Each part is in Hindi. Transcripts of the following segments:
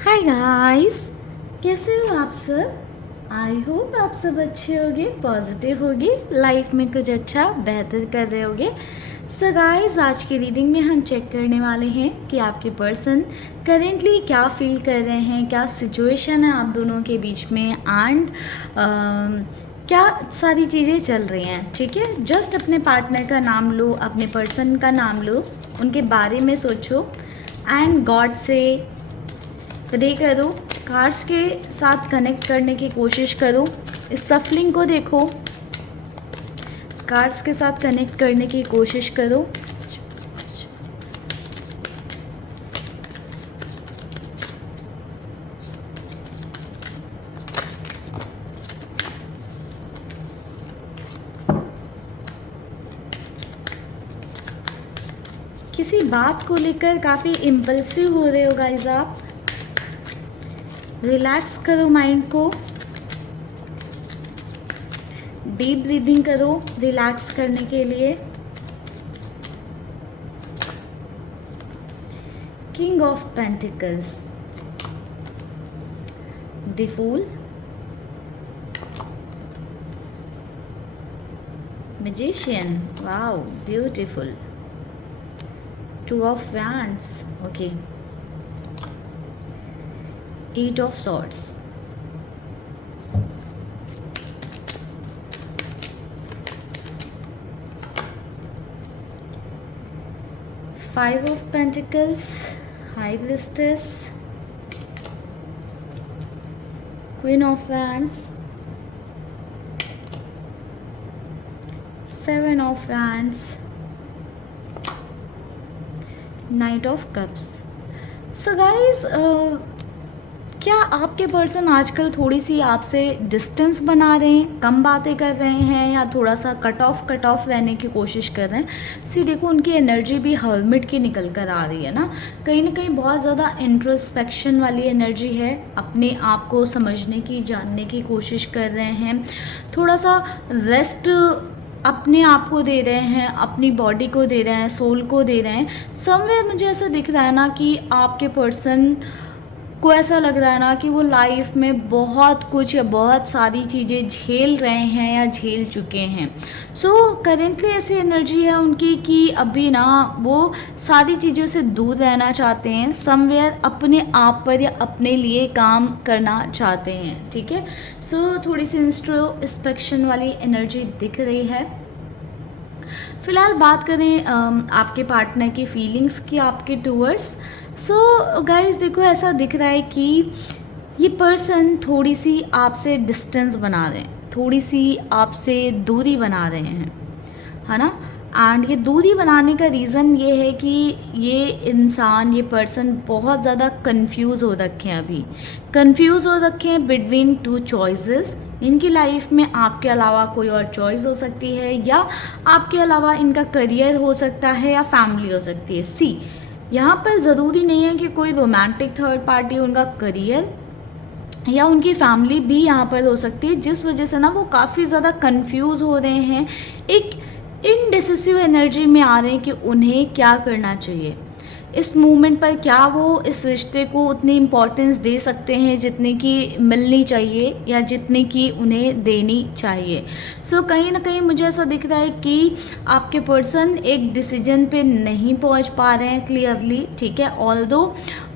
हाय गाइस, कैसे हो आप सब। आई होप आप सब अच्छे होगे, पॉजिटिव होगे, लाइफ में कुछ अच्छा बेहतर कर रहे होगे। सो गाइस, आज की रीडिंग में हम चेक करने वाले हैं कि आपके पर्सन करेंटली क्या फील कर रहे हैं, क्या सिचुएशन है आप दोनों के बीच में एंड क्या सारी चीज़ें चल रही हैं। ठीक है, जस्ट अपने पार्टनर का नाम लो, अपने पर्सन का नाम लो, उनके बारे में सोचो एंड गॉड से प्रे करो, कार्ड्स के साथ कनेक्ट करने की कोशिश करो, इस सफलिंग को देखो, कार्ड्स के साथ कनेक्ट करने की कोशिश करो। किसी बात को लेकर काफ़ी इम्पल्सिव हो रहे हो गाइस आप। रिलैक्स करो माइंड को, डीप ब्रीदिंग करो रिलैक्स करने के लिए। King of pentacles, the fool, magician, wow beautiful, two of wands, okay, eight of swords, five of pentacles, high priestess, queen of wands, seven of wands, knight of cups. So guys, क्या आपके पर्सन आजकल थोड़ी सी आपसे डिस्टेंस बना रहे हैं, कम बातें कर रहे हैं, या थोड़ा सा कट ऑफ रहने की कोशिश कर रहे हैं। सी देखो, उनकी एनर्जी भी हर्मिट की निकल कर आ रही है ना, कहीं बहुत ज़्यादा इंट्रोस्पेक्शन वाली एनर्जी है, अपने आप को समझने की, जानने की कोशिश कर रहे हैं, थोड़ा सा रेस्ट अपने आप को दे रहे हैं, अपनी बॉडी को दे रहे हैं, सोल को दे रहे हैं। समवेयर मुझे ऐसा दिख रहा है ना कि आपके पर्सन को ऐसा लग रहा है ना कि वो लाइफ में बहुत कुछ या बहुत सारी चीज़ें झेल रहे हैं या झेल चुके हैं। सो करेंटली ऐसी एनर्जी है उनकी कि अभी ना वो सारी चीज़ों से दूर रहना चाहते हैं, समवेयर अपने आप पर या अपने लिए काम करना चाहते हैं। ठीक है, सो थोड़ी सी इंट्रोस्पेक्शन वाली एनर्जी दिख रही है। फ़िलहाल बात करें आपके पार्टनर की फीलिंग्स की आपके टूवर्ड्स। सो गाइस देखो, ऐसा दिख रहा है कि ये पर्सन थोड़ी सी आपसे डिस्टेंस बना रहे हैं, थोड़ी सी आपसे दूरी बना रहे हैं, है ना। एंड ये दूरी बनाने का रीज़न ये है कि ये इंसान, ये पर्सन बहुत ज़्यादा कंफ्यूज हो रखे हैं, अभी कंफ्यूज हो रखे हैं बिटवीन टू चॉइसेस। इनकी लाइफ में आपके अलावा कोई और चॉइस हो सकती है, या आपके अलावा इनका करियर हो सकता है, या फैमिली हो सकती है। सी, यहाँ पर ज़रूरी नहीं है कि कोई रोमांटिक थर्ड पार्टी, उनका करियर या उनकी फैमिली भी यहाँ पर हो सकती है, जिस वजह से ना वो काफ़ी ज़्यादा कंफ्यूज हो रहे हैं, एक इनडिसिसिव एनर्जी में आ रहे हैं कि उन्हें क्या करना चाहिए इस मूवमेंट पर। क्या वो इस रिश्ते को उतनी इम्पोर्टेंस दे सकते हैं जितने की मिलनी चाहिए या जितने की उन्हें देनी चाहिए। सो कहीं ना कहीं मुझे ऐसा दिख रहा है कि आपके पर्सन एक डिसीजन पे नहीं पहुंच पा रहे हैं क्लियरली। ठीक है, ऑल्दो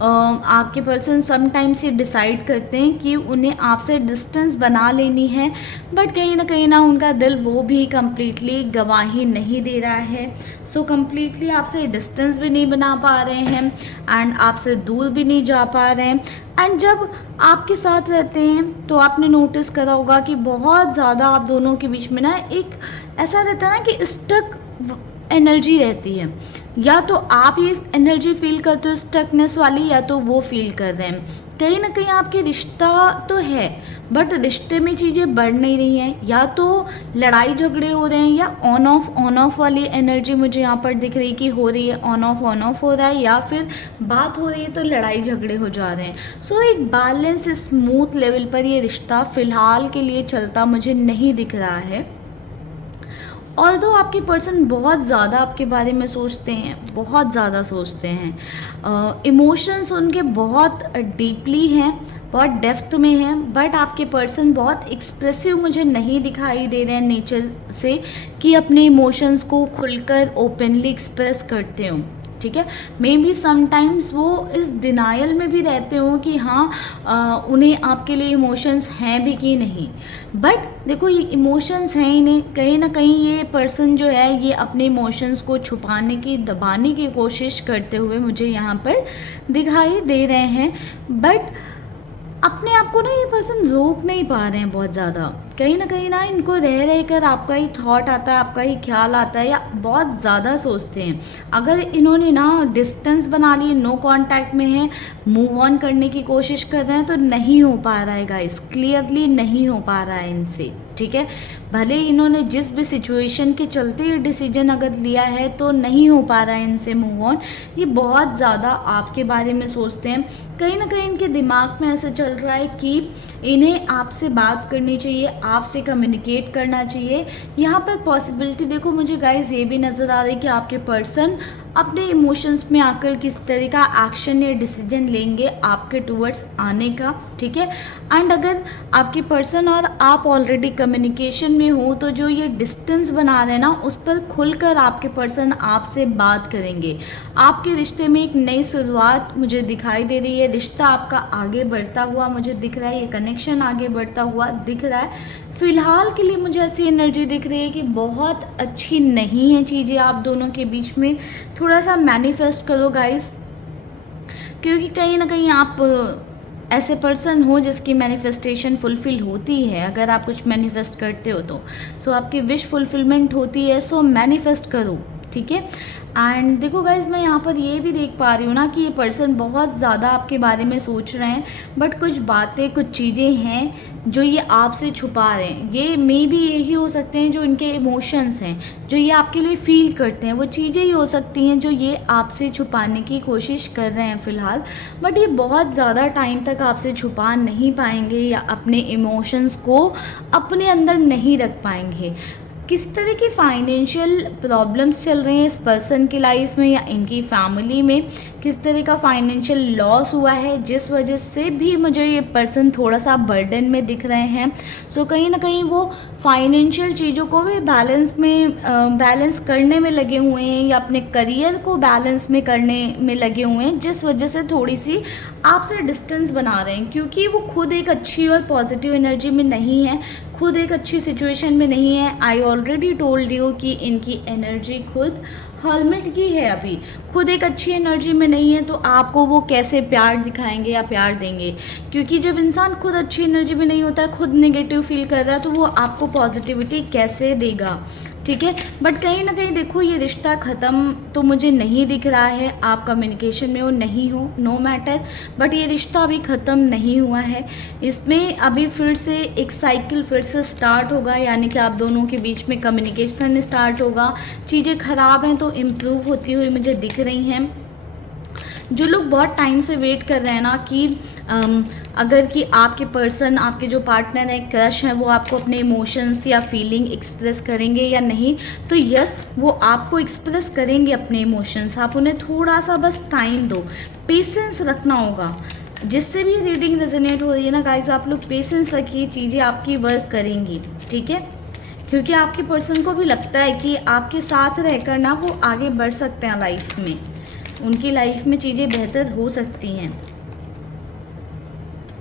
आपके पर्सन समटाइम्स ये डिसाइड करते हैं कि उन्हें आपसे डिस्टेंस बना लेनी है, बट कहीं ना उनका दिल वो भी कम्प्लीटली गवाही नहीं दे रहा है। सो कम्प्लीटली आपसे डिस्टेंस भी नहीं बना पा रहे हैं एंड आपसे दूर भी नहीं जा पा रहे हैं। एंड जब आपके साथ रहते हैं तो आपने नोटिस करा होगा कि बहुत ज़्यादा आप दोनों के बीच में ना एक ऐसा रहता है ना कि स्टक एनर्जी रहती है। या तो आप ये एनर्जी फील करते हो स्टकनेस वाली, या तो वो फील कर रहे हैं। कहीं ना कहीं आपके रिश्ता तो है, बट रिश्ते में चीज़ें बढ़ नहीं रही हैं, या तो लड़ाई झगड़े हो रहे हैं, या ऑन ऑफ वाली एनर्जी मुझे यहाँ पर दिख रही कि हो रही है, ऑन ऑफ हो रहा है, या फिर बात हो रही है तो लड़ाई झगड़े हो जा रहे हैं। सो एक बैलेंस स्मूथ लेवल पर ये रिश्ता फ़िलहाल के लिए चलता मुझे नहीं दिख रहा है। ऑल्दो आपके पर्सन बहुत ज़्यादा आपके बारे में सोचते हैं, बहुत ज़्यादा सोचते हैं, इमोशंस उनके बहुत डीपली हैं, बहुत डेप्थ में हैं, बट आपके पर्सन बहुत एक्सप्रेसिव मुझे नहीं दिखाई दे रहे हैं नेचर से कि अपने इमोशंस को खुलकर ओपनली एक्सप्रेस करते हो। ठीक है, मे बी समटाइम्स वो इस डिनायल में भी रहते हो कि हाँ उन्हें आपके लिए इमोशंस हैं भी कि नहीं, बट देखो ये इमोशंस हैं ही नहीं। कहीं ना कहीं ये पर्सन जो है ये अपने इमोशंस को छुपाने की, दबाने की कोशिश करते हुए मुझे यहाँ पर दिखाई दे रहे हैं, बट अपने आप को ना ये पर्सन रोक नहीं पा रहे हैं बहुत ज़्यादा। कहीं ना इनको रह कर आपका ही थॉट आता है, आपका ही ख्याल आता है, या बहुत ज़्यादा सोचते हैं। अगर इन्होंने ना डिस्टेंस बना ली, नो कांटेक्ट में है, मूव ऑन करने की कोशिश कर रहे हैं, तो नहीं हो पा रहा है गाइस, क्लियरली नहीं हो पा रहा है इनसे। ठीक है, भले इन्होंने जिस भी सिचुएशन के चलते ये डिसीजन अगर लिया है तो नहीं हो पा रहा है इनसे मूव ऑन। ये बहुत ज़्यादा आपके बारे में सोचते हैं। कहीं ना कहीं इनके दिमाग में ऐसा चल रहा है कि इन्हें आपसे बात करनी चाहिए, आपसे कम्युनिकेट करना चाहिए। यहाँ पर पॉसिबिलिटी देखो मुझे गाइस ये भी नज़र आ रही है कि आपके पर्सन अपने इमोशंस में आकर किस तरह का एक्शन या डिसीजन लेंगे आपके टूवर्ड्स आने का। ठीक है, एंड अगर आपके पर्सन और आप ऑलरेडी कम्युनिकेशन में हो तो जो ये डिस्टेंस बना रहे हैं ना, उस पर खुलकर आपके पर्सन आपसे बात करेंगे। आपके रिश्ते में एक नई शुरुआत मुझे दिखाई दे रही है, रिश्ता आपका आगे बढ़ता हुआ मुझे दिख रहा है, ये कनेक्शन आगे बढ़ता हुआ दिख रहा है। फ़िलहाल के लिए मुझे ऐसी एनर्जी दिख रही है कि बहुत अच्छी नहीं है चीज़ें आप दोनों के बीच में। थोड़ा सा मैनिफेस्ट करो गाइस, क्योंकि कहीं ना कहीं आप ऐसे पर्सन हो जिसकी मैनिफेस्टेशन फुलफ़िल होती है। अगर आप कुछ मैनिफेस्ट करते हो तो सो आपकी विश फुलफ़िलमेंट होती है, सो मैनिफेस्ट करो। ठीक है, एंड देखो गाइज मैं यहाँ पर ये भी देख पा रही हूँ ना कि ये पर्सन बहुत ज़्यादा आपके बारे में सोच रहे हैं, बट कुछ बातें, कुछ चीज़ें हैं जो ये आपसे छुपा रहे हैं। ये मे बी यही हो सकते हैं जो इनके इमोशंस हैं, जो ये आपके लिए फील करते हैं, वो चीज़ें ही हो सकती हैं जो ये आपसे छुपाने की कोशिश कर रहे हैं फ़िलहाल। बट ये बहुत ज़्यादा टाइम तक आपसे छुपा नहीं पाएंगे या अपने इमोशंस को अपने अंदर नहीं रख पाएंगे। किस तरह की फाइनेंशियल प्रॉब्लम्स चल रहे हैं इस पर्सन की लाइफ में या इनकी फैमिली में, किस तरह का फाइनेंशियल लॉस हुआ है जिस वजह से भी मुझे ये पर्सन थोड़ा सा बर्डन में दिख रहे हैं। सो कहीं ना कहीं वो फाइनेंशियल चीज़ों को भी बैलेंस करने में लगे हुए हैं या अपने करियर को बैलेंस में करने में लगे हुए हैं, जिस वजह से थोड़ी सी आपसे डिस्टेंस बना रहे हैं, क्योंकि वो खुद एक अच्छी और पॉजिटिव एनर्जी में नहीं है, खुद एक अच्छी सिचुएशन में नहीं है। आई ऑलरेडी टोल्ड यू कि इनकी एनर्जी खुद हर्मिट की है, अभी खुद एक अच्छी एनर्जी में नहीं है, तो आपको वो कैसे प्यार दिखाएंगे या प्यार देंगे? क्योंकि जब इंसान खुद अच्छी एनर्जी में नहीं होता है, खुद नेगेटिव फील कर रहा है, तो वो आपको पॉजिटिविटी कैसे देगा? ठीक है, बट कहीं ना कहीं देखो ये रिश्ता ख़त्म तो मुझे नहीं दिख रहा है। आप कम्युनिकेशन में हो नहीं हो नो मैटर, बट ये रिश्ता अभी ख़त्म नहीं हुआ है। इसमें अभी फिर से एक साइकिल फिर से स्टार्ट होगा, यानी कि आप दोनों के बीच में कम्युनिकेशन स्टार्ट होगा। चीज़ें ख़राब हैं तो इम्प्रूव होती हुई मुझे दिख रही हैं। जो लोग बहुत टाइम से वेट कर रहे हैं ना कि अगर कि आपके पर्सन, आपके जो पार्टनर है, क्रश है, वो आपको अपने इमोशंस या फीलिंग एक्सप्रेस करेंगे या नहीं, तो यस वो आपको एक्सप्रेस करेंगे अपने इमोशंस। आप उन्हें थोड़ा सा बस टाइम दो, पेशेंस रखना होगा। जिससे भी रीडिंग रेजोनेट हो रही है ना गाइस, आप लोग पेशेंस रखिए, चीज़ें आपकी वर्क करेंगी। ठीक है, क्योंकि आपके पर्सन को भी लगता है कि आपके साथ रहकर ना वो आगे बढ़ सकते हैं लाइफ में, उनकी लाइफ में चीज़ें बेहतर हो सकती हैं।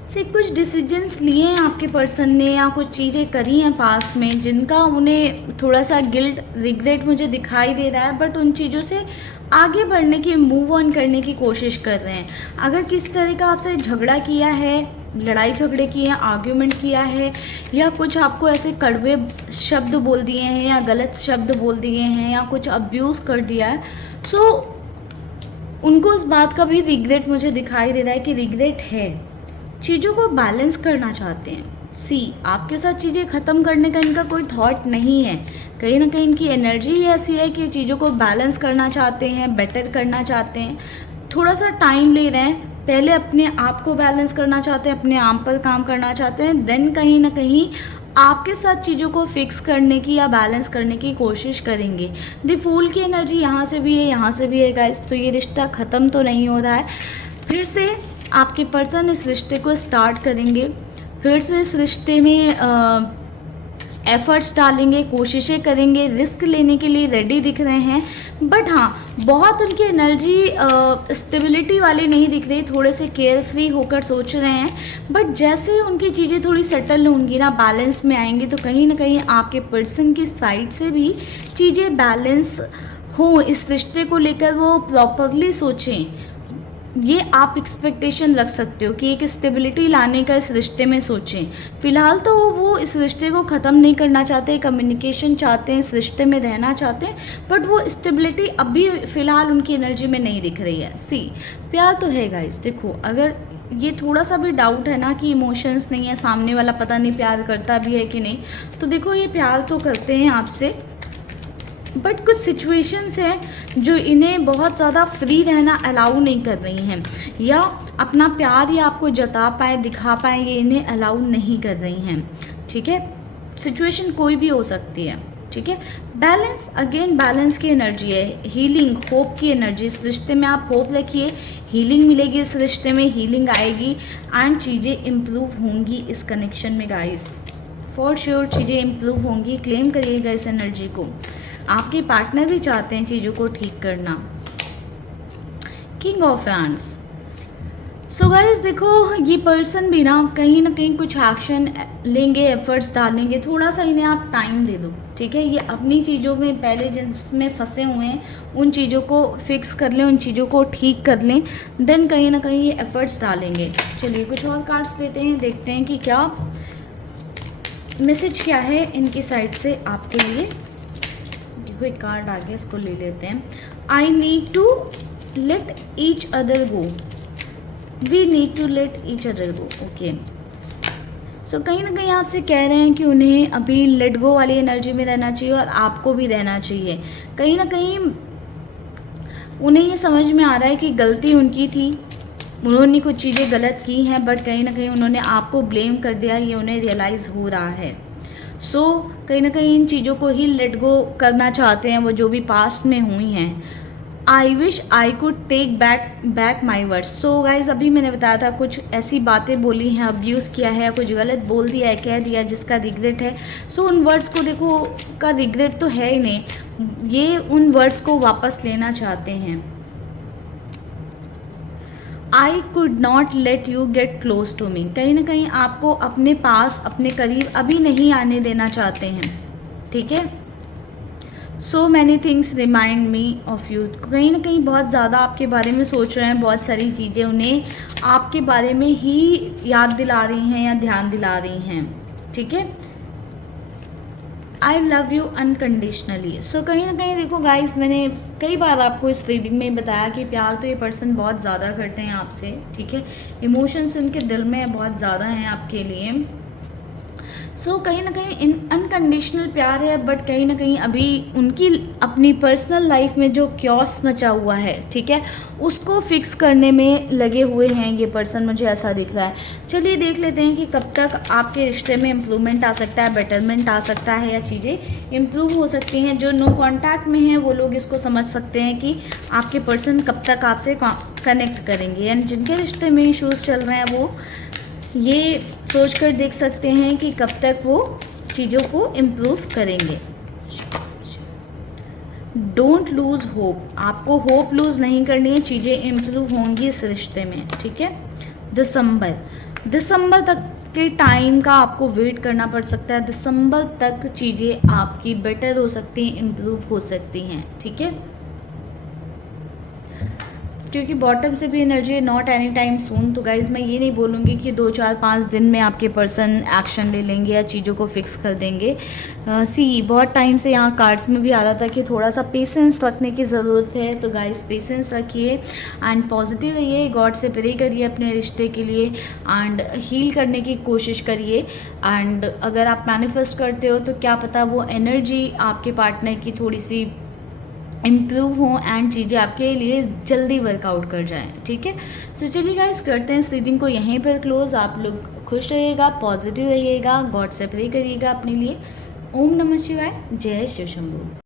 से कुछ डिसीजंस लिए हैं आपके पर्सन ने या कुछ चीज़ें करी हैं पास्ट में जिनका उन्हें थोड़ा सा गिल्ट, रिग्रेट मुझे दिखाई दे रहा है, बट उन चीज़ों से आगे बढ़ने की, मूव ऑन करने की कोशिश कर रहे हैं। अगर किस तरह का आपसे झगड़ा किया है, लड़ाई झगड़े किए हैं, आर्ग्यूमेंट किया है, या कुछ आपको ऐसे कड़वे शब्द बोल दिए हैं या गलत शब्द बोल दिए हैं या कुछ अब्यूज़ कर दिया है, सो उनको उस बात का भी रिग्रेट मुझे दिखाई दे रहा है कि रिग्रेट है। चीज़ों को बैलेंस करना चाहते हैं। आपके साथ चीज़ें ख़त्म करने का इनका कोई थॉट नहीं है। कहीं ना कहीं इनकी एनर्जी ऐसी है कि चीज़ों को बैलेंस करना चाहते हैं, बेटर करना चाहते हैं, थोड़ा सा टाइम ले रहे हैं, पहले अपने आप को बैलेंस करना चाहते हैं, अपने आप पर काम करना चाहते हैं, देन कहीं ना कहीं आपके साथ चीज़ों को फिक्स करने की या बैलेंस करने की कोशिश करेंगे। द फूल की एनर्जी यहाँ से भी है, यहाँ से भी है गाइस, तो ये रिश्ता ख़त्म तो नहीं हो रहा है। फिर से आपके पर्सन इस रिश्ते को स्टार्ट करेंगे, फिर से इस रिश्ते में एफर्ट्स डालेंगे, कोशिशें करेंगे, रिस्क लेने के लिए रेडी दिख रहे हैं। बट हाँ, बहुत उनकी एनर्जी स्टेबिलिटी वाली नहीं दिख रही, थोड़े से केयर फ्री होकर सोच रहे हैं। बट जैसे ही उनकी चीज़ें थोड़ी सेटल होंगी ना, बैलेंस में आएंगी, तो कहीं ना कहीं आपके पर्सन की साइड से भी चीज़ें बैलेंस हो, इस रिश्ते को लेकर वो प्रॉपरली सोचें। ये आप एक्सपेक्टेशन रख सकते हो कि एक स्टेबिलिटी लाने का इस रिश्ते में सोचें। फ़िलहाल तो वो इस रिश्ते को ख़त्म नहीं करना चाहते, कम्युनिकेशन चाहते हैं, इस रिश्ते में रहना चाहते हैं, बट वो स्टेबिलिटी अभी फ़िलहाल उनकी एनर्जी में नहीं दिख रही है। प्यार तो है गाइस, देखो अगर ये थोड़ा सा भी डाउट है ना कि इमोशंस नहीं है, सामने वाला पता नहीं प्यार करता भी है कि नहीं, तो देखो ये प्यार तो करते हैं आपसे, बट कुछ सिचुएशंस हैं जो इन्हें बहुत ज़्यादा फ्री रहना अलाउ नहीं कर रही हैं, या अपना प्यार ही आपको जता पाए, दिखा पाए, ये इन्हें अलाउ नहीं कर रही हैं। ठीक है, सिचुएशन कोई भी हो सकती है। ठीक है, बैलेंस, अगेन बैलेंस की एनर्जी है, हीलिंग, होप की एनर्जी। इस रिश्ते में आप होप रखिए, हीलिंग मिलेगी, इस रिश्ते में हीलिंग आएगी एंड चीज़ें इम्प्रूव होंगी इस कनेक्शन में गाइस, फॉर श्योर चीज़ें इम्प्रूव होंगी। क्लेम करिएगा इस एनर्जी को। आपके पार्टनर भी चाहते हैं चीज़ों को ठीक करना। King of hands. So guys देखो, ये पर्सन भी ना कहीं कुछ एक्शन लेंगे, एफर्ट्स डालेंगे, थोड़ा सा इन्हें आप टाइम दे दो। ठीक है, ये अपनी चीज़ों में पहले जिसमें फंसे हुए हैं उन चीज़ों को फिक्स कर लें, उन चीज़ों को ठीक कर लें, देन कहीं ना कहीं ये एफर्ट्स डालेंगे। चलिए कुछ और कार्ड्स लेते हैं, देखते हैं कि क्या मैसेज क्या है इनकी साइड से आपके लिए। देखो एक कार्ड आ गया, इसको ले लेते हैं। I need to let each other go, we need to let each other go. Okay, so कहीं ना कहीं आपसे कह रहे हैं कि उन्हें अभी लेट गो वाली एनर्जी में रहना चाहिए और आपको भी रहना चाहिए। कहीं ना कहीं उन्हें ये समझ में आ रहा है कि गलती उनकी थी, उन्होंने कुछ चीज़ें गलत की हैं, बट कहीं ना कहीं उन्होंने आपको ब्लेम कर दिया, ये उन्हें रियलाइज़ हो रहा है। सो कहीं ना कहीं इन चीज़ों को ही लेट गो करना चाहते हैं, वो जो भी पास्ट में हुई हैं। I wish I could take back my words. So guys अभी मैंने बताया था, कुछ ऐसी बातें बोली हैं, अब्यूज़ किया है, कुछ गलत बोल दिया है, कह दिया जिसका रिग्रेट है। सो उन वर्ड्स को देखो, का रिग्रेट तो है ही नहीं, ये उन वर्ड्स को वापस लेना चाहते हैं। I could not let you get close to me, कहीं ना कहीं आपको अपने पास, अपने करीब अभी नहीं आने देना चाहते हैं। ठीक है, so many things remind me of you, कहीं ना कहीं बहुत ज़्यादा आपके बारे में सोच रहे हैं, बहुत सारी चीज़ें उन्हें आपके बारे में ही याद दिला रही हैं या ध्यान दिला रही हैं। ठीक है, आई लव यू अनकंडीशनली। सो कहीं ना कहीं देखो गाइस, मैंने कई बार आपको इस रीडिंग में बताया कि प्यार तो ये पर्सन बहुत ज़्यादा करते हैं आपसे। ठीक है, इमोशंस उनके दिल में बहुत ज़्यादा हैं आपके लिए। सो कहीं ना कहीं अनकंडीशनल प्यार है, बट कहीं ना कहीं अभी उनकी अपनी पर्सनल लाइफ में जो क्योस मचा हुआ है, ठीक है, उसको फिक्स करने में लगे हुए हैं ये पर्सन, मुझे ऐसा दिख रहा है। चलिए देख लेते हैं कि कब तक आपके रिश्ते में इम्प्रूवमेंट आ सकता है, बेटरमेंट आ सकता है, या चीज़ें इम्प्रूव हो सकती हैं। जो नो कॉन्टैक्ट में हैं वो लोग इसको समझ सकते हैं कि आपके पर्सन कब तक आपसे कनेक्ट करेंगे, एंड जिनके रिश्ते में इशूज़ चल रहे हैं वो ये सोच कर देख सकते हैं कि कब तक वो चीज़ों को इम्प्रूव करेंगे। डोंट लूज़ होप, आपको होप लूज़ नहीं करनी है, चीज़ें इम्प्रूव होंगी इस रिश्ते में। ठीक है, दिसंबर तक के टाइम का आपको वेट करना पड़ सकता है। दिसंबर तक चीज़ें आपकी बेटर हो सकती हैं, इम्प्रूव हो सकती हैं। ठीक है, क्योंकि बॉटम से भी एनर्जी है, नॉट एनी टाइम सून। तो गाइज़ मैं ये नहीं बोलूँगी कि 2 4 5 दिन में आपके पर्सन एक्शन ले लेंगे या चीज़ों को फिक्स कर देंगे। बहुत टाइम से यहाँ कार्ड्स में भी आ रहा था कि थोड़ा सा पेशेंस रखने की ज़रूरत है। तो गाइज़ पेशेंस रखिए एंड पॉजिटिव रहिए, गॉड से प्रे करिए अपने रिश्ते के लिए एंड हील करने की कोशिश करिए। एंड अगर आप मैनिफेस्ट करते हो तो क्या पता वो एनर्जी आपके पार्टनर की थोड़ी सी इम्प्रूव हों एंड चीज़ें आपके लिए जल्दी वर्कआउट कर जाएं, ठीक है। तो चलिए गाइस, करते हैं इस रीडिंग को यहीं पर क्लोज। आप लोग खुश रहिएगा, पॉजिटिव रहिएगा, गॉड से प्रे करिएगा अपने लिए। ओम नमः शिवाय, जय शिव शंभू।